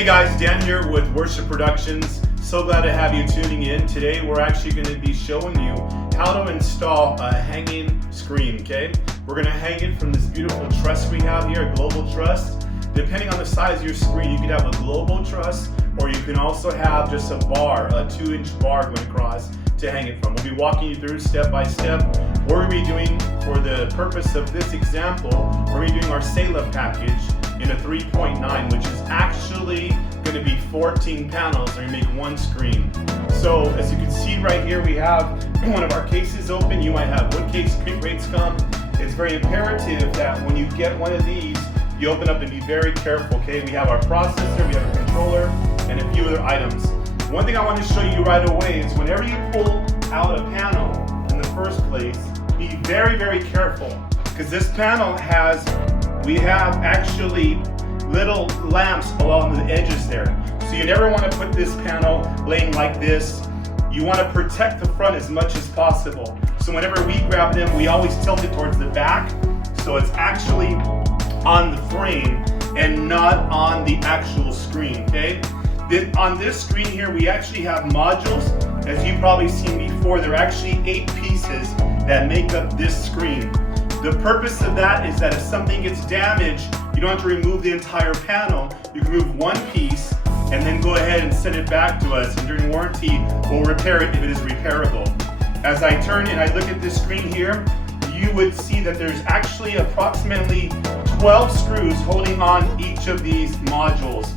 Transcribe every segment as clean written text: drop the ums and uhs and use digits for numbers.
Hey guys, Dan here with Worship Productions. So glad to have you tuning in. Today we're actually going to be showing you how to install a hanging screen, okay? We're going to hang it from this beautiful truss we have here, a global truss. Depending on the size of your screen, you could have a global truss, or you can also have just a bar, a 2-inch bar going across to hang it from. We'll be walking you through step by step. We're going to be doing, for the purpose of this example, we're going to be doing our Selah package in a 3.9, which is actually going to be 14 panels and make one screen. So as you can see right here, we have one of our cases open. You might have wood case crates come. It's very imperative that when you get one of these, you open up and be very careful, okay? We have our processor, we have a controller, and a few other items. One thing I want to show you right away is whenever you pull out a panel in the first place, be very, very careful, because this panel has, we have actually little lamps along the edges there. So you never want to put this panel laying like this. You want to protect the front as much as possible. So whenever we grab them, we always tilt it towards the back, so it's actually on the frame and not on the actual screen, okay? On this screen here, we actually have modules. As you've probably seen before, there are actually 8 pieces that make up this screen. The purpose of that is that if something gets damaged, you don't have to remove the entire panel. You can remove one piece and then go ahead and send it back to us, and during warranty, we'll repair it if it is repairable. As I turn and I look at this screen here, you would see that there's actually approximately 12 screws holding on each of these modules.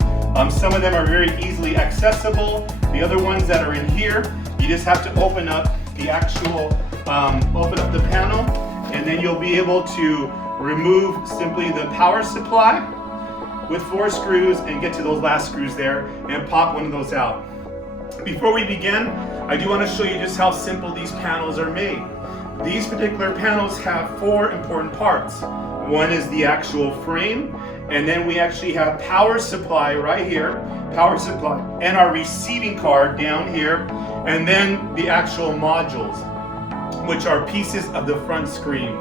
Some of them are very easily accessible. The other ones that are in here, you just have to open up the actual, open up the panel, and then you'll be able to remove simply the power supply with 4 screws and get to those last screws there and pop one of those out. Before we begin, I do want to show you just how simple these panels are made. These particular panels have 4 important parts. One is the actual frame, and then we actually have power supply right here, power supply, and our receiving card down here, and then the actual modules, which are pieces of the front screen.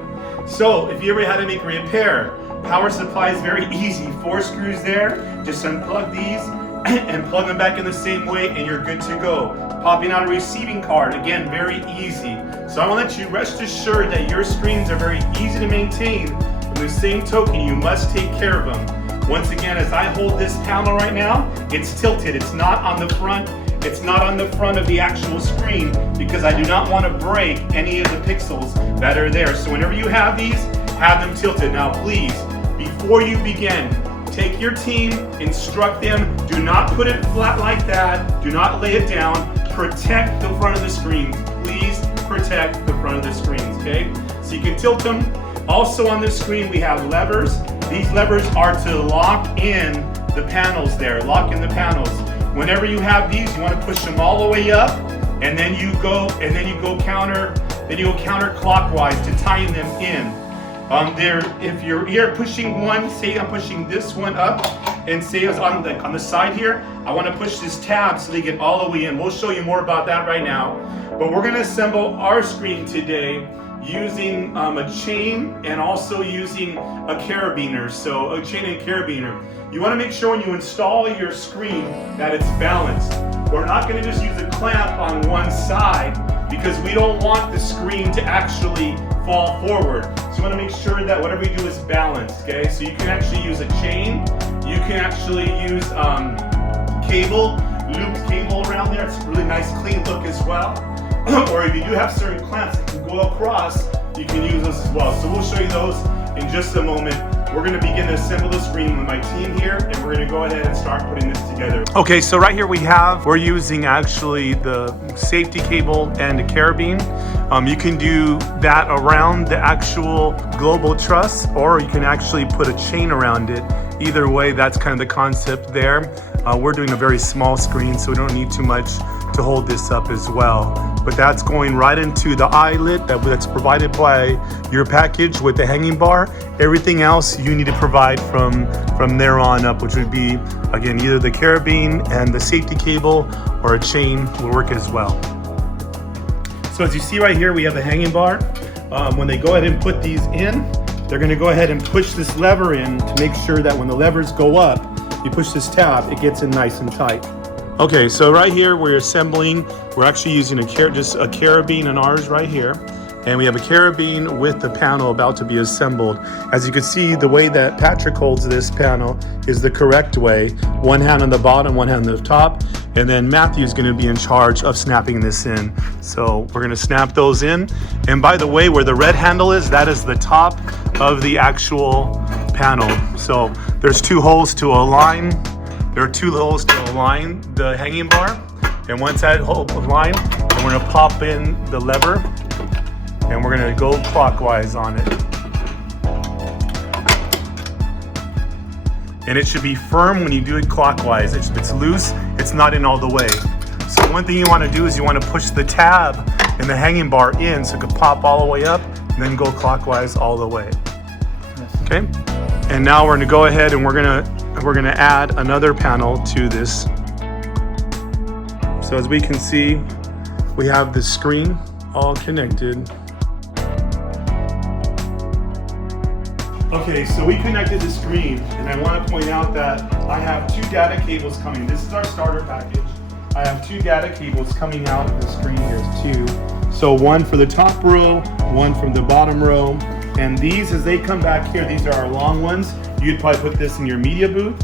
So if you ever had to make a repair, power supply is very easy. 4 screws there, just unplug these and plug them back in the same way and you're good to go. Popping out a receiving card, again, very easy. So I want to let you rest assured that your screens are very easy to maintain. From the same token, you must take care of them. Once again, as I hold this panel right now, it's tilted. It's not on the front. It's not on the front of the actual screen because I do not want to break any of the pixels that are there. So whenever you have these, have them tilted. Now please, before you begin, take your team, instruct them, do not put it flat like that, do not lay it down, protect the front of the screen. Please protect the front of the screens, okay? So you can tilt them. Also on this screen we have levers. These levers are to lock in the panels there, lock in the panels. Whenever you have these, you want to push them all the way up, and then you go counterclockwise to tying them in. If you're here pushing one, say I'm pushing this one up, and say it's on the side here, I want to push this tab so they get all the way in. We'll show you more about that right now. But we're going to assemble our screen today using a chain and also using a carabiner. So a chain and carabiner. You want to make sure when you install your screen that it's balanced. We're not going to just use a clamp on one side because we don't want the screen to actually fall forward. So you want to make sure that whatever you do is balanced, okay? So you can actually use a chain. You can actually use cable, looped cable around there. It's a really nice clean look as well. Or if you do have certain clamps that can go across, you can use those as well. So we'll show you those in just a moment. We're going to begin to assemble the screen with my team here, and we're going to go ahead and start putting this together. Okay, so right here we're using actually the safety cable and a carabine. You can do that around the actual global truss, or you can actually put a chain around it. Either way, that's kind of the concept there. We're doing a very small screen, so we don't need too much to hold this up as well. But that's going right into the eyelet that's provided by your package with the hanging bar. Everything else you need to provide from there on up, which would be, again, either the carabine and the safety cable or a chain will work as well. So as you see right here, we have the hanging bar. When they go ahead and put these in, they're going to go ahead and push this lever in to make sure that when the levers go up, you push this tab, it gets in nice and tight. Okay, so right here we're assembling. We're actually using just a carabine on ours right here. And we have a carabine with the panel about to be assembled. As you can see, the way that Patrick holds this panel is the correct way. One hand on the bottom, one hand on the top. And then Matthew's gonna be in charge of snapping this in. So we're gonna snap those in. And by the way, where the red handle is, that is the top of the actual panel. So there's two holes to align. There are two holes to align the hanging bar. And once that hole aligned, we're gonna pop in the lever and we're gonna go clockwise on it. And it should be firm when you do it clockwise. If it's loose, it's not in all the way. So one thing you wanna do is you wanna push the tab and the hanging bar in so it can pop all the way up and then go clockwise all the way. Okay? And now we're gonna go ahead and we're gonna add another panel to this. So as we can see, we have the screen all connected. Okay, so we connected the screen, and I want to point out that I have two data cables coming. This is our starter package. I have two data cables coming out of the screen here too. So one for the top row, one from the bottom row. And these, as they come back here, these are our long ones. You'd probably put this in your media booth.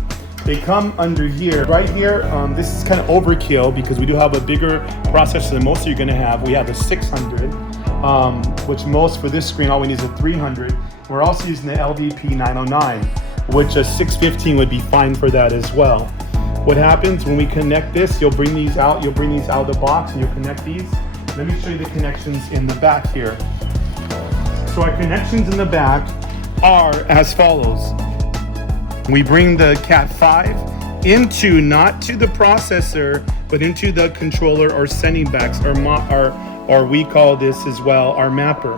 They come under here. Right here, this is kind of overkill because we do have a bigger processor than most of you are gonna have. We have a 600, which most for this screen, all we need is a 300. We're also using the LVP 909, which a 615 would be fine for that as well. What happens when we connect this, you'll bring these out of the box and you'll connect these. Let me show you the connections in the back here. So our connections in the back are as follows. We bring the Cat5 into, not to the processor, but into the controller or sending backs, or we call this as well our mapper.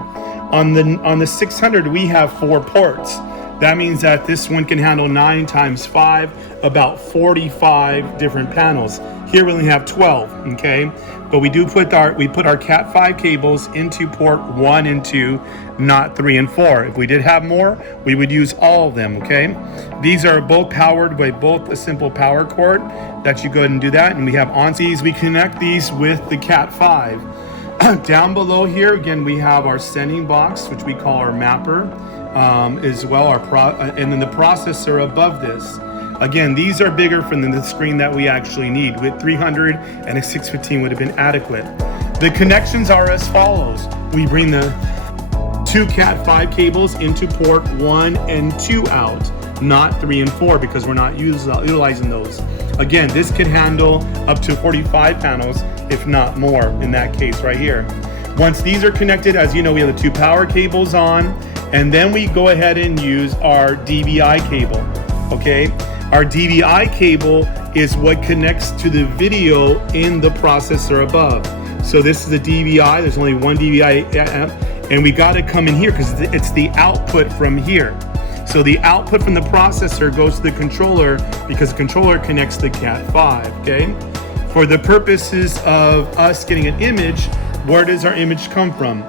On the 600, we have 4 ports. That means that this one can handle 9 times 5, about 45 different panels. Here we only have 12, okay? But we put our Cat5 cables into port 1 and 2, not 3 and 4. If we did have more, we would use all of them, okay? These are both powered by both a simple power cord that you go ahead and do that. And we have on these, we connect these with the Cat5. Down below here, again, we have our sending box, which we call our mapper, as well, and then the processor above this. Again, these are bigger from the screen that we actually need. With 300 and a 615 would have been adequate. The connections are as follows. We bring the 2 Cat5 cables into port 1 and 2 out, not 3 and 4 because we're not utilizing those. Again, this could handle up to 45 panels, if not more in that case right here. Once these are connected, as you know, we have the 2 power cables on, and then we go ahead and use our DVI cable, okay? Our DVI cable is what connects to the video in the processor above. So this is the DVI, there's only one DVI, and we gotta come in here because it's the output from here. So the output from the processor goes to the controller because the controller connects the Cat5, okay? For the purposes of us getting an image, where does our image come from?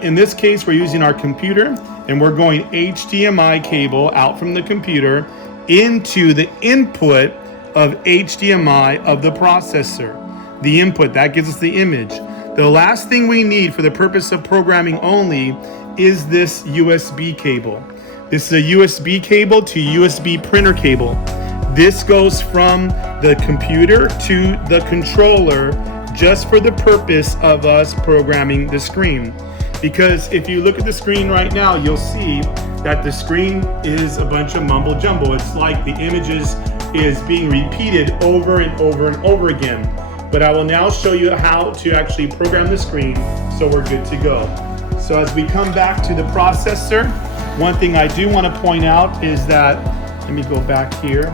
In this case, we're using our computer and we're going HDMI cable out from the computer into the input of HDMI of the processor. The input, that gives us the image. The last thing we need for the purpose of programming only is this USB cable. This is a USB cable to USB printer cable. This goes from the computer to the controller just for the purpose of us programming the screen. Because if you look at the screen right now, you'll see that the screen is a bunch of mumbo jumbo. It's like the images is being repeated over and over and over again. But I will now show you how to actually program the screen so we're good to go. So as we come back to the processor, one thing I do want to point out is that, let me go back here.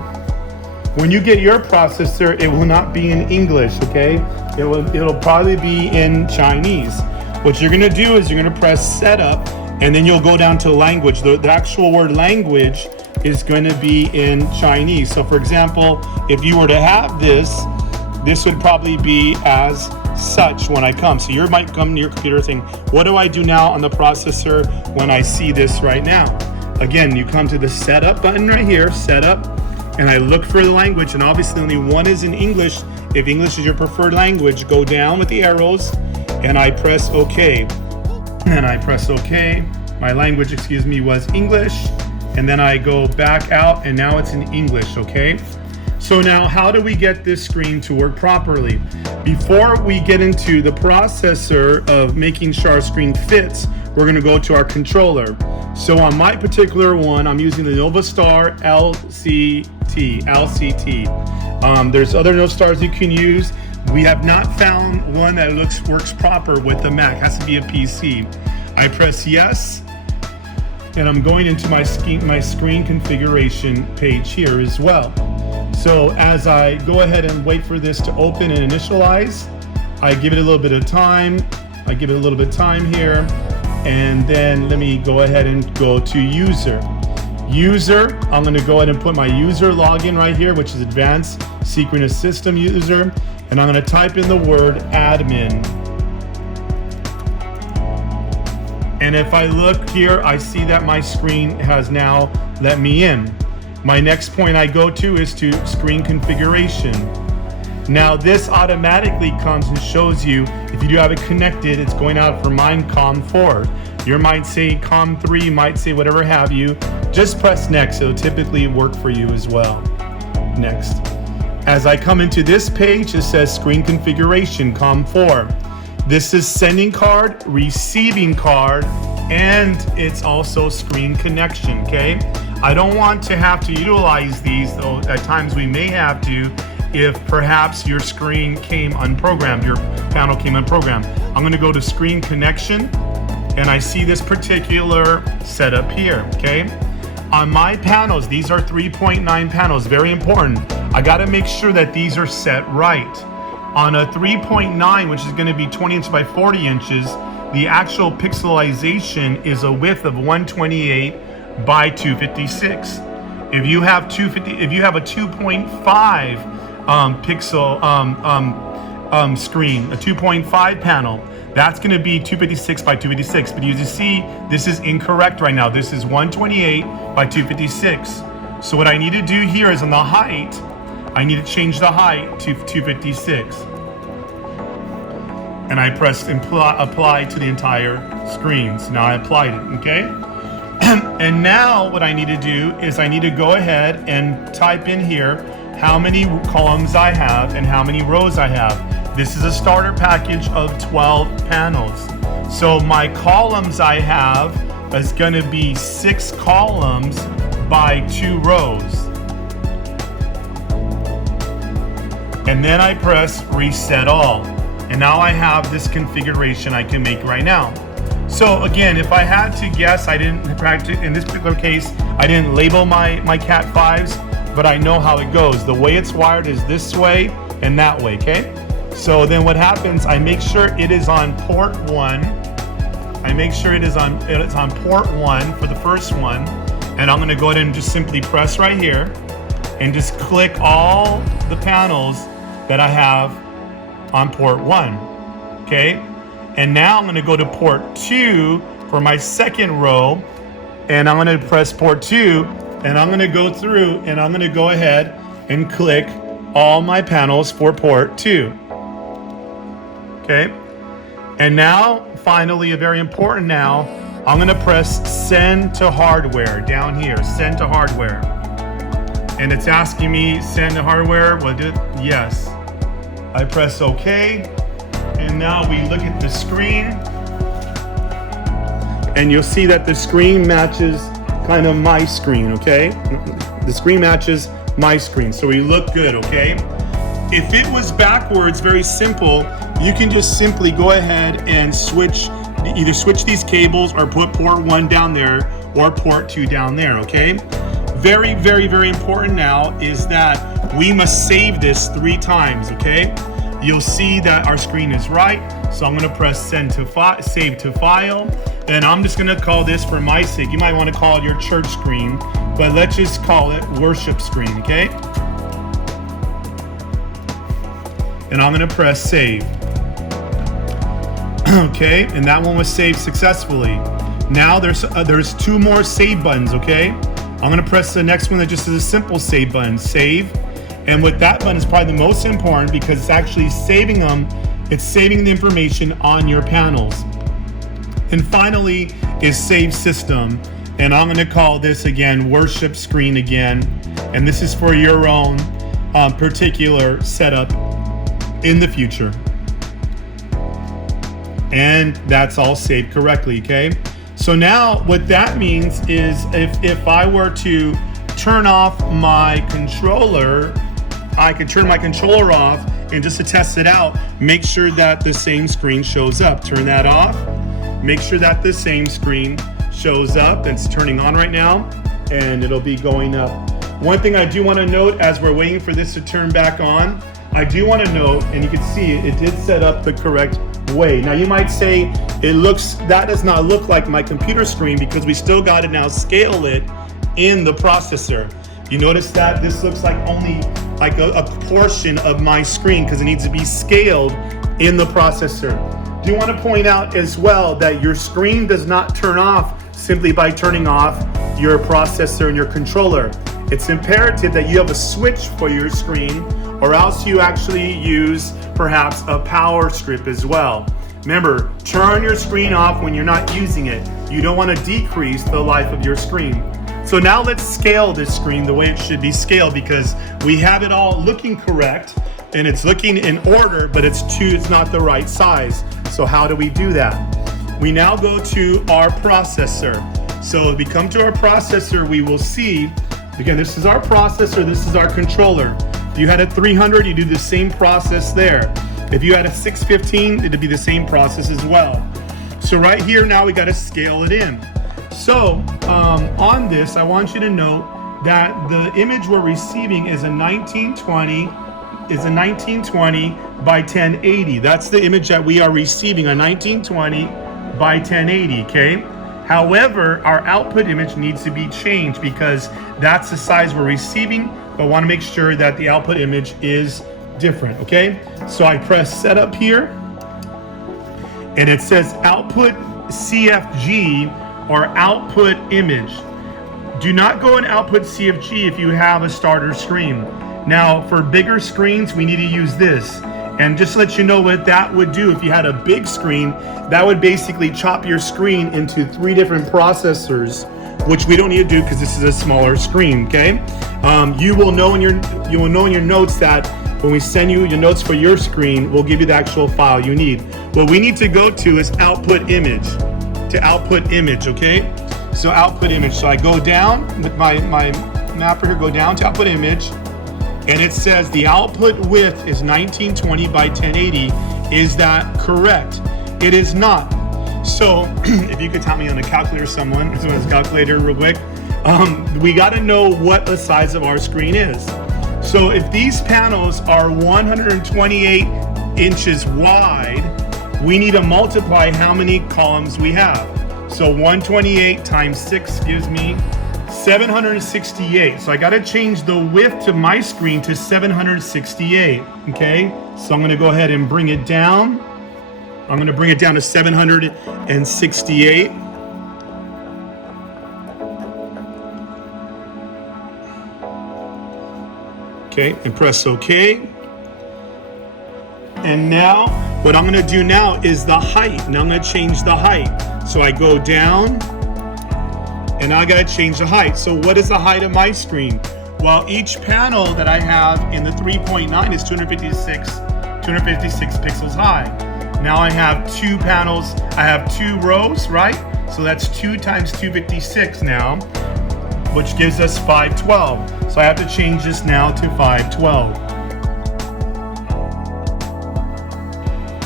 When you get your processor, it will not be in English, okay? It'll probably be in Chinese. What you're gonna do is you're gonna press setup and then you'll go down to language. The actual word language is gonna be in Chinese. So for example, if you were to have this would probably be as such when I come. So you might come to your computer saying, what do I do now on the processor when I see this right now? Again, you come to the setup button right here, setup, and I look for the language, and obviously only one is in English. If English is your preferred language, go down with the arrows, and I press OK. And I press OK. My language, was English, and then I go back out, and now it's in English, okay? So now, how do we get this screen to work properly? Before we get into the processor of making sure our screen fits, we're gonna go to our controller. So on my particular one, I'm using the Novastar LCT. There's other Novastars you can use. We have not found one that works proper with the Mac. It has to be a PC. I press yes, and I'm going into my screen configuration page here as well. So as I go ahead and wait for this to open and initialize, I give it a little bit of time. Here, and then let me go ahead and go to user. I'm going to go ahead and put my user login right here, which is advanced synchronous system user, and I'm going to type in the word admin. And if I look here, I see that my screen has now let me in. My next point I go to is to screen configuration. Now this automatically comes and shows you, if you do have it connected, it's going out for mine COM4. Your might say COM3, might say whatever have you. Just press next, it'll typically work for you as well. Next. As I come into this page, it says screen configuration, COM4. This is sending card, receiving card, and it's also screen connection, okay? I don't want to have to utilize these, though at times we may have to, if perhaps your screen came unprogrammed, your panel came unprogrammed. I'm gonna go to screen connection, and I see this particular setup here, okay? On my panels, these are 3.9 panels, very important. I gotta make sure that these are set right. On a 3.9, which is gonna be 20 inches by 40 inches, the actual pixelization is a width of 128 by 256. If you have a 2.5 pixel screen, a 2.5 panel, that's going to be 256 by 256. But as you see, this is incorrect right now. This is 128 by 256. So what I need to do here is on the height, I need to change the height to 256. And I pressed apply to the entire screen. So now I applied it, okay? And now what I need to do is I need to go ahead and type in here how many columns I have and how many rows I have. This is a starter package of 12 panels. So my columns I have is going to be 6 columns by 2 rows. And then I press reset all. And now I have this configuration I can make right now. So again, if I had to guess, I didn't practice, in this particular case, I didn't label my Cat 5s, but I know how it goes. The way it's wired is this way and that way, okay? So then what happens, I make sure it is on port 1. It's on port 1 for the first one. And I'm gonna go ahead and just simply press right here and just click all the panels that I have on port 1, okay? And now I'm gonna go to port 2 for my second row, and I'm gonna press port 2, and I'm gonna go through and I'm gonna go ahead and click all my panels for port 2. Okay? And now, finally, very important now, I'm gonna press send to hardware down here, send to hardware. And it's asking me send to hardware, will I do it? Yes. I press OK. And now we look at the screen, and you'll see that the screen matches kind of my screen, okay? The screen matches my screen, so we look good, okay? If it was backwards, very simple, you can just simply go ahead and either switch these cables or put port 1 down there or port 2 down there, okay? Very, very, very important now is that we must save this 3 times, okay? You'll see that our screen is right. So I'm gonna press save to file. And I'm just gonna call this, for my sake, you might wanna call it your church screen, but let's just call it worship screen, okay? And I'm gonna press save. Okay, and that one was saved successfully. Now there's 2 more save buttons, okay? I'm gonna press the next one that just is a simple save button, save. And what that button is probably the most important because it's actually saving them. It's saving the information on your panels. And finally is save system. And I'm gonna call this again, worship screen again. And this is for your own particular setup in the future. And that's all saved correctly, okay? So now what that means is if I were to turn off my controller, I could turn my controller off and just to test it out, make sure that the same screen shows up. Turn that off, make sure that the same screen shows up. It's turning on right now and it'll be going up. One thing I do want to note as we're waiting for this to turn back on, I do want to note, and you can see it did set up the correct way. Now you might say that does not look like my computer screen because we still got to now scale it in the processor. You notice that this looks like only like a portion of my screen because it needs to be scaled in the processor. Do want to point out as well that your screen does not turn off simply by turning off your processor and your controller. It's imperative that you have a switch for your screen, or else you actually use perhaps a power strip as well. Remember, turn your screen off when you're not using it. You don't want to decrease the life of your screen. So now let's scale this screen the way it should be scaled because we have it all looking correct and it's looking in order, but it's not the right size. So how do we do that? We now go to our processor. So if we come to our processor, we will see, again, this is our processor, this is our controller. If you had a 300, you do the same process there. If you had a 615, it'd be the same process as well. So right here now we got to scale it in. So on this, I want you to note that the image we're receiving is a 1920 by 1080. That's the image that we are receiving, a 1920 by 1080, okay? However, our output image needs to be changed because that's the size we're receiving, but want to make sure that the output image is different, okay? So I press setup here, and it says output CFG or output image. Do not go in output CFG if you have a starter screen. Now, for bigger screens, we need to use this. And just to let you know what that would do, if you had a big screen, that would basically chop your screen into 3 different processors, which we don't need to do because this is a smaller screen, okay? You will know in your notes that when we send you your notes for your screen, we'll give you the actual file you need. What we need to go to is output image, okay? So output image, so I go down with my mapper here, go down to output image, and it says the output width is 1920 by 1080. Is that correct? It is not. So if you could tell me on a calculator, someone has a calculator real quick, we got to know what the size of our screen is. So if these panels are 128 inches wide, we need to multiply how many columns we have. So 128 times 6 gives me 768. So I got to change the width to my screen to 768. Okay, so I'm going to go ahead and bring it down. I'm going to bring it down to 768. Okay, and press OK. And now what I'm going to do now is the height. Now I'm going to change the height. So I go down, and now I got to change the height. So what is the height of my screen? Well, each panel that I have in the 3.9 is 256 pixels high. Now I have 2 panels, I have 2 rows, right? So that's 2 times 256 now, which gives us 512. So I have to change this now to 512.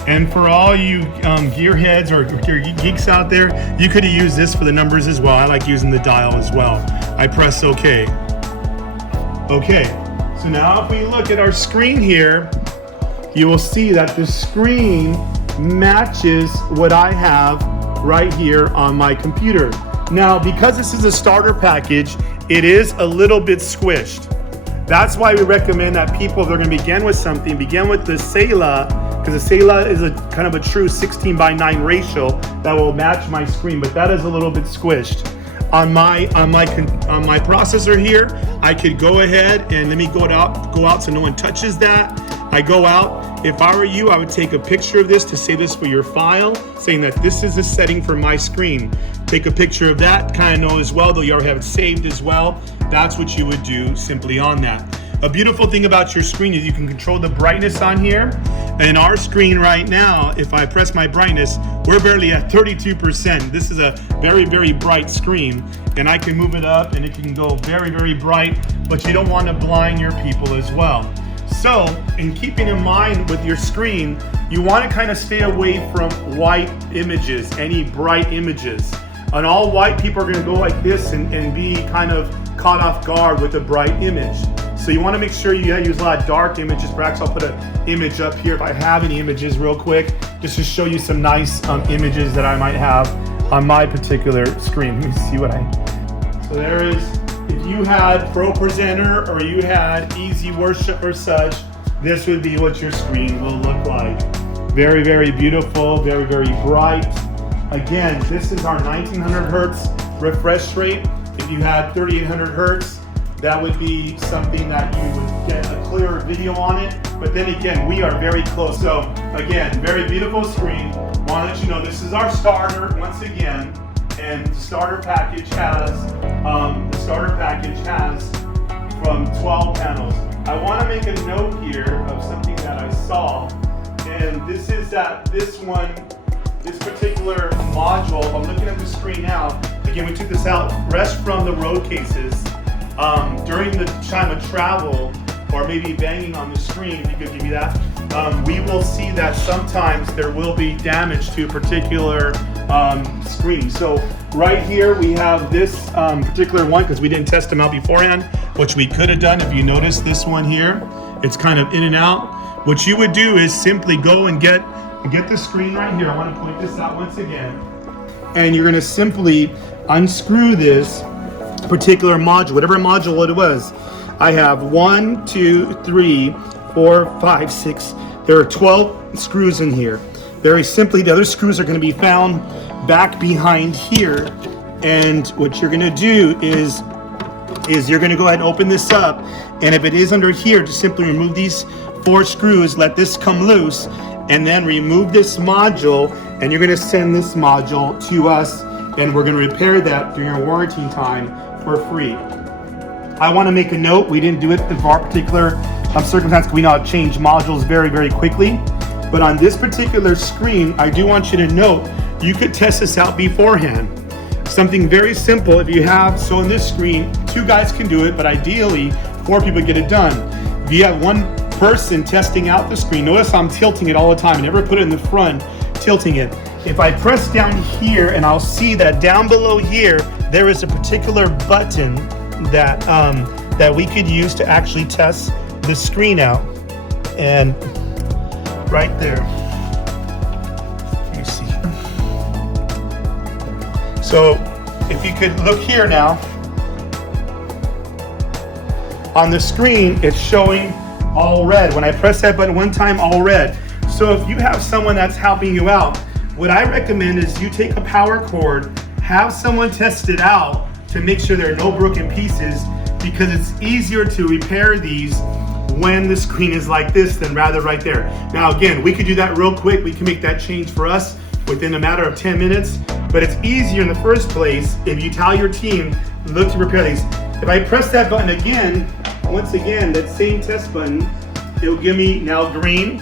And for all you gearheads or geeks out there, you could have used this for the numbers as well. I like using the dial as well. I press OK. Okay, so now if we look at our screen here, you will see that the screen matches what I have right here on my computer. Now, because this is a starter package, it is a little bit squished. That's why we recommend that people, if they're going to begin with something, begin with the Selah, because the Selah is a kind of a true 16:9 ratio that will match my screen, but that is a little bit squished. on my processor here, I could go ahead and let me go out so no one touches that. I go out. If I were you, I would take a picture of this to save this for your file, saying that this is the setting for my screen. Take a picture of that, kind of know as well, though you already have it saved as well. That's what you would do simply on that. A beautiful thing about your screen is you can control the brightness on here. And our screen right now, if I press my brightness, we're barely at 32%. This is a very, very bright screen. And I can move it up and it can go very, very bright, but you don't want to blind your people as well. So, in keeping in mind with your screen, you want to kind of stay away from white images, any bright images. And all white people are going to go like this and be kind of caught off guard with a bright image. So you want to make sure you use a lot of dark images. Perhaps I'll put an image up here if I have any images real quick, just to show you some nice images that I might have on my particular screen. Let me see what so there is, if you had Pro Presenter or you had Easy Worship or such, this would be what your screen will look like. Very, very beautiful, very, very bright. Again, this is our 1900 hertz refresh rate. If you had 3800 hertz, that would be something that you would get a clearer video on it. But then again, we are very close. So again, very beautiful screen. Want to let you know this is our starter once again, and the starter package has from 12 panels. I want to make a note here of something that I saw, and this is that this particular module. I'm looking at the screen now. Again, we took this out fresh from the road cases. During the time of travel, or maybe banging on the screen, you could give me that, we will see that sometimes there will be damage to a particular screen. So right here we have this particular one, because we didn't test them out beforehand, which we could have done. If you notice this one here, it's kind of in and out. What you would do is simply go and get the screen right here. I want to point this out once again. And you're going to simply unscrew this particular module, whatever module it was. I have 1, 2, 3, 4, 5, 6. There are 12 screws in here. Very simply, the other screws are going to be found back behind here. And what you're going to do is you're going to go ahead and open this up. And if it is under here, just simply remove these 4 screws, let this come loose, and then remove this module. And you're going to send this module to us, and we're going to repair that during our warranty time for free. I want to make a note, we didn't do it in our particular circumstance because we know how to change modules very, very quickly. But on this particular screen, I do want you to note, you could test this out beforehand. Something very simple, if you have, so in this screen, 2 guys can do it, but ideally 4 people get it done. If you have 1 person testing out the screen, notice I'm tilting it all the time. I never put it in the front, tilting it. If I press down here, and I'll see that down below here, there is a particular button that we could use to actually test the screen out. And right there, let me see. So if you could look here now, on the screen, it's showing all red. When I press that button one time, all red. So if you have someone that's helping you out, what I recommend is you take a power cord, have someone test it out to make sure there are no broken pieces, because it's easier to repair these when the screen is like this than rather right there. Now again, we could do that real quick. We can make that change for us within a matter of 10 minutes, but it's easier in the first place if you tell your team, look to repair these. If I press that button again, once again, that same test button, it'll give me now green,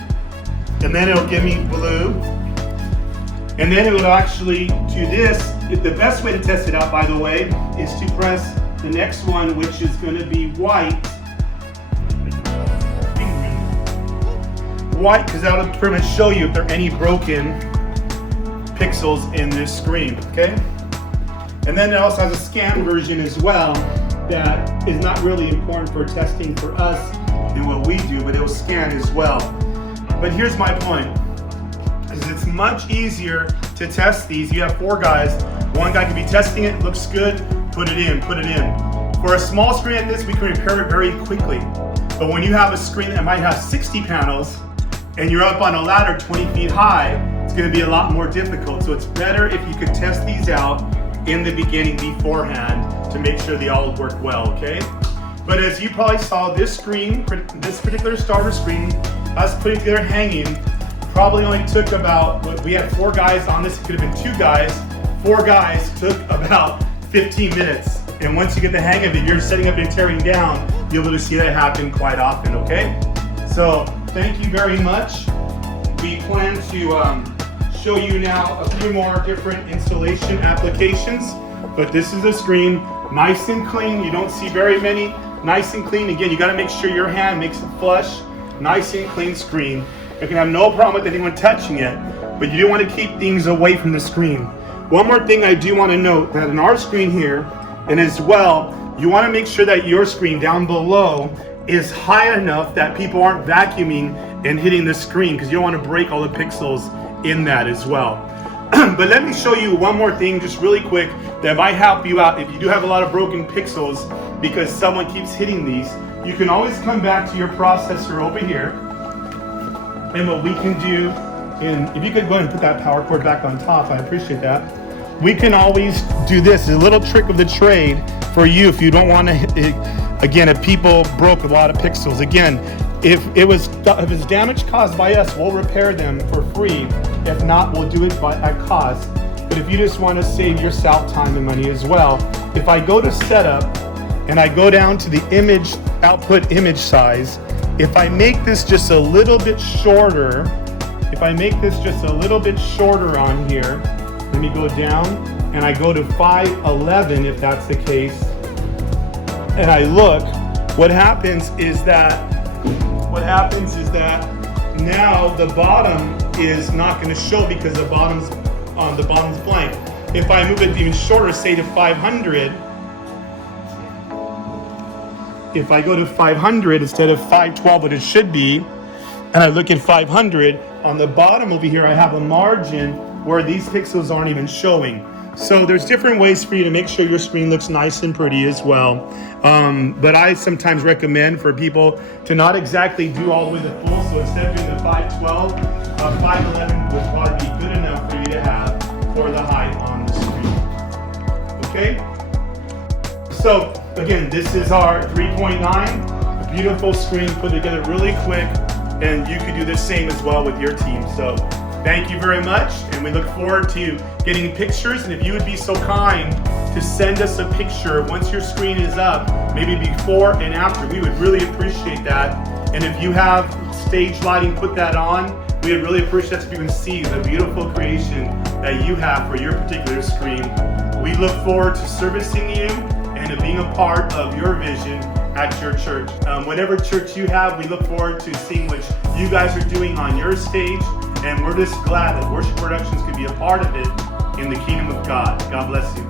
and then it'll give me blue, and then it will actually do this. The best way to test it out, by the way, is to press the next one, which is going to be white. White, because that'll pretty much show you if there are any broken pixels in this screen, okay? And then it also has a scan version as well that is not really important for testing for us and what we do, but it will scan as well. But here's my point. It's much easier to test these. You have 4 guys. 1 guy can be testing it, looks good, put it in. For a small screen like this, we can repair it very quickly. But when you have a screen that might have 60 panels and you're up on a ladder 20 feet high, it's going to be a lot more difficult. So it's better if you could test these out in the beginning beforehand to make sure they all work well, okay? But as you probably saw, this screen, this particular starter screen, us putting together hanging, probably only took about, we had 4 guys on this, it could have been 2 guys. 4 guys took about 15 minutes. And once you get the hang of it, you're setting up and tearing down, you'll be able to see that happen quite often, okay? So thank you very much. We plan to show you now a few more different installation applications, but this is a screen, nice and clean. You don't see very many, nice and clean. Again, you gotta make sure your hand makes it flush, nice and clean screen. You can have no problem with anyone touching it, but you do want to keep things away from the screen. One more thing I do want to note, that in our screen here, and as well, you want to make sure that your screen down below is high enough that people aren't vacuuming and hitting the screen, because you don't want to break all the pixels in that as well. But let me show you one more thing just really quick that might help you out if you do have a lot of broken pixels because someone keeps hitting these. You can always come back to your processor over here, and what we can do, and if you could go ahead and put that power cord back on top, I appreciate that. We can always do this, a little trick of the trade for you if you don't want to, again, if people broke a lot of pixels. Again, if it's damage caused by us, we'll repair them for free. If not, we'll do it at cost. But if you just want to save yourself time and money as well, if I go to setup and I go down to the image, output image size, if I make this just a little bit shorter, on here, let me go down and I go to 511 if that's the case, and I look, what happens is that now the bottom is not going to show because the bottom's blank. If I move it even shorter, say to 500, if I go to 500 instead of 512, what it should be, and I look at 500, on the bottom over here I have a margin where these pixels aren't even showing. So there's different ways for you to make sure your screen looks nice and pretty as well. But I sometimes recommend for people to not exactly do all the way to full, so instead of doing the 512, 511 would probably be good enough for you to have for the height on the screen. Okay? So again, this is our 3.9, beautiful screen put together really quick, and you can do the same as well with your team. So thank you very much, and we look forward to getting pictures. And if you would be so kind to send us a picture once your screen is up, maybe before and after, we would really appreciate that. And if you have stage lighting, put that on. We would really appreciate that so you can see the beautiful creation that you have for your particular screen. We look forward to servicing you and to being a part of your vision at your church. Whatever church you have, we look forward to seeing what you guys are doing on your stage, and we're just glad that Worship Productions could be a part of it in the kingdom of God. God bless you.